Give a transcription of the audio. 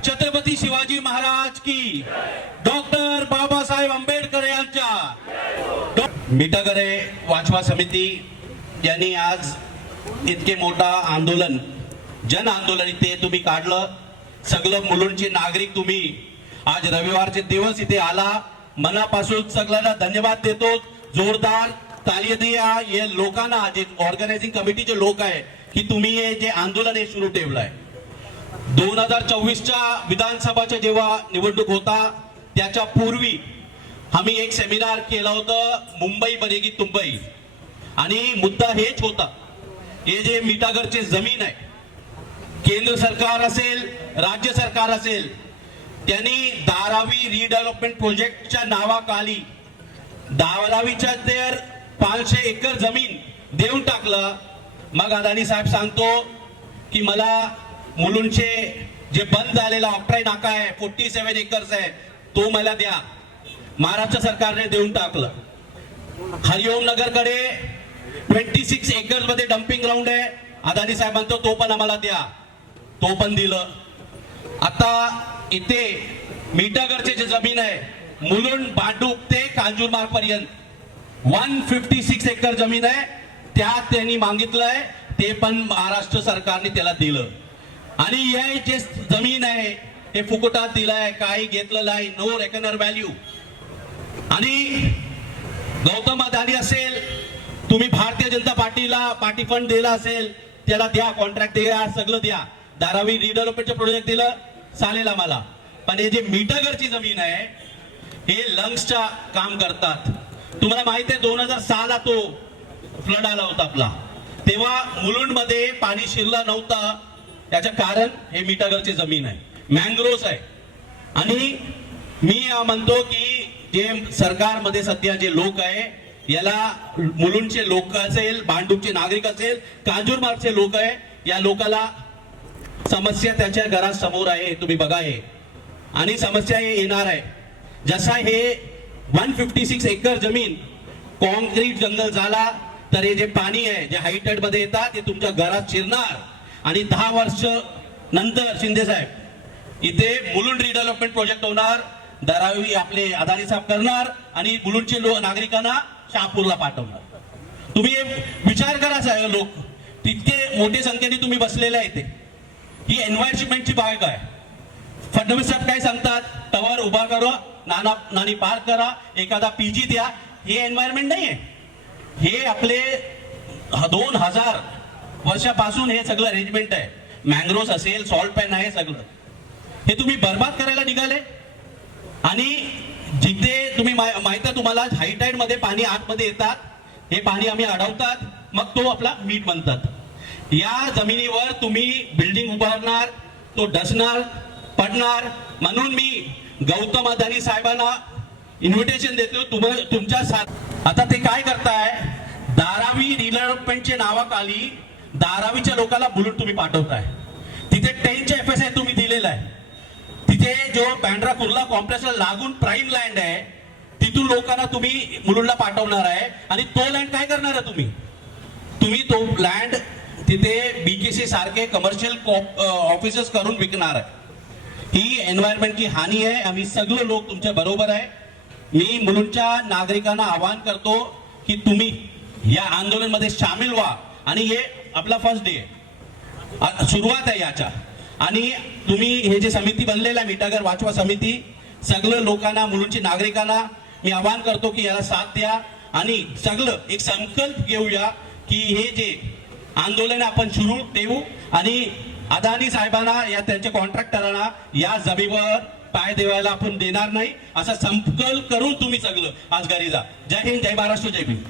छत्रपती शिवाजी महाराज की, डॉक्टर बाबासाहेब आंबेडकर यांच्या। मिठागरे वाचवा समिती यांनी आज इतके मोठा आंदोलन, जन आंदोलन इथे तुम्ही काढलं, सगळं मुलुंडचे नागरिक तुम्ही आज रविवारचे दिवस इथे आला, मनापासून सगळ्यांना धन्यवाद देतो। जोरदार ताली द्या या लोकांना, जे ऑर्गनायझिंग कमिटीचे लोक आहे की तुम्ही हे जे आंदोलन हे सुरू ठेवलंय। 2024च्या विधानसभाच्या जेव्हा निवडणूक होता त्याच्या पूर्वी आम्ही एक सेमिनार केलं होतं, मुंबई बनेगी तुंबई, आणि मुद्दा हेच होता, हे जे मिठागरचे जमीन आहे, केंद्र सरकार असेल राज्य सरकार असेल, त्यांनी धारावी रिडेव्हलपमेंट प्रोजेक्टच्या नावाखाली धारावीच्या तर 500 एकर जमीन देऊन टाकलं। मग अदानी साहेब सांगतो की मला मुलुंडचे जे बंद झालेला ऑक्ट्राय नाका आहे 47 एकर्स आहे तो मला द्या, महाराष्ट्र सरकारने देऊन टाकलं। हरिओम नगरकडे 26 एकर्स मध्ये डम्पिंग ग्राउंड आहे, अदानी साहेब म्हणतो तो पण आम्हाला द्या, तो पण दिलं। आता इथे मिठागरचे जे जमीन आहे मुलुंड भांडूप ते कांजूरमार्ग पर्यंत 156 एकर जमीन आहे, त्यात त्यांनी मागितलंय, ते पण महाराष्ट्र सरकारने त्याला दिलं। आणि हे जे जमीन आहे हे फुकटात दिलाय, काही घेतलं नाही, नो रेकनर व्हॅल्यू। आणि गौतम अदानी असेल, तुम्ही भारतीय जनता पार्टीला पार्टी फंड दिला असेल, त्याला द्या, कॉन्ट्रॅक्ट द्या, सगळं द्या, धारावी रिडेव्हलपमेंटचं प्रोजेक्ट दिलं चालेल आम्हाला, पण हे जे मिठागरची जमीन आहे हे लंग्सचा काम करतात। तुम्हाला माहिती आहे 2006 ला तो फ्लड आला होता आपला, तेव्हा मुलुंड मध्ये पाणी शिरलं नव्हतं, त्याचं कारण हे मिठागरची जमीन आहे, मँग्रोव्स आहे। आणि मी म्हणतो की जे सरकारमध्ये सध्या जे लोक आहे, याला मुलुंडचे लोक असेल, भांडूपचे नागरिक असेल, कांजूरमार्गचे लोक आहे, या लोकाला समस्या त्याच्या घरात समोर आहे, तुम्ही बघा हे, आणि समस्या हे येणार आहे। जसा हे 156 एकर जमीन कॉन्क्रीट जंगल झाला तर हे जे पाणी आहे जे हायटेड मध्ये येतात ते तुमच्या घरात शिरणार, आणि 10 वर्ष नंतर शिंदे साहेब इथे मुलुंड रिडेव्हलपमेंट प्रोजेक्ट होणार, धारावी आपले अदानी साहेब करणार, आणि मुलुंडचे नागरिकांना शहापूरला पाठवणार। तुम्ही विचार करा, लोक तितके मोठे संख्येने तुम्ही बसलेले आहे इथे, ही एन्व्हायरमेंटची बाग आहे। फडणवीस साहेब काय सांगतात, टवर उभा करा, नानी पार्क करा, एखादा पीजी द्या, हे एन्व्हायरमेंट नाही आहे, हे आपले 2000 वर्षापासून हे सगळं अरेंजमेंट आहे, मँग्रोव्स असेल, सॉल्ट पॅन आहे, सगळं हे तुम्ही बर्बाद करायला निघाले। आणि जिथे तुम्ही माहिती आहे तुम्हाला हायटाईड मध्ये पाणी आतमध्ये येतात, हे पाणी आम्ही अडवतात, मग तो आपला मीठ बनतात। या जमिनीवर तुम्ही बिल्डिंग उभारणार, तो डसणार, पडणार, म्हणून मी गौतम अदानी साहेबांना इन्व्हिटेशन देतो तुमच्या साथ। आता ते काय करताय, धारावी रिडेव्हलपमेंटच्या नावाखाली धारावीच्या लोकांना बुलून तुम्ही पाठवताय, तिथे 10चे FSI तुम्ही दिलेला आहे, तिथे जो बँड्रा कुर्ला कॉम्प्लेक्सला लागून प्राईम लँड आहे, तिथून लोकांना तुम्ही मुलुंडला पाठवणार आहे, आणि तो लँड काय करणार आहे तुम्ही तो लँड तिथे BKC सारखे कमर्शियल ऑफिसेस करून विकणार आहे। ही एन्व्हायरमेंटची हानी आहे, आम्ही सगळे लोक तुमच्या बरोबर आहे। मी मुलुंडच्या नागरिकांना आवाहन करतो की तुम्ही या आंदोलनामध्ये सामील व्हा, आणि हे आपला फर्स्ट डे आहे, सुरुवात आहे याच्या। आणि तुम्ही हे जे समिती बनलेला आहे मिठागर वाचवा समिती, सगळं लोकांना, मुलुंडच्या नागरिकांना मी आवाहन करतो की याला साथ द्या, आणि सगळं एक संकल्प घेऊया की हे जे आंदोलन आपण सुरू ठेवू, आणि अदानी साहेबांना या त्यांच्या कॉन्ट्रॅक्टरांना या जमिनीवर पाय देवायला आपण देणार नाही, असा संकल्प करून तुम्ही सगळं आज घरी जा। जय हिंद, जय महाराष्ट्र, जय भीम।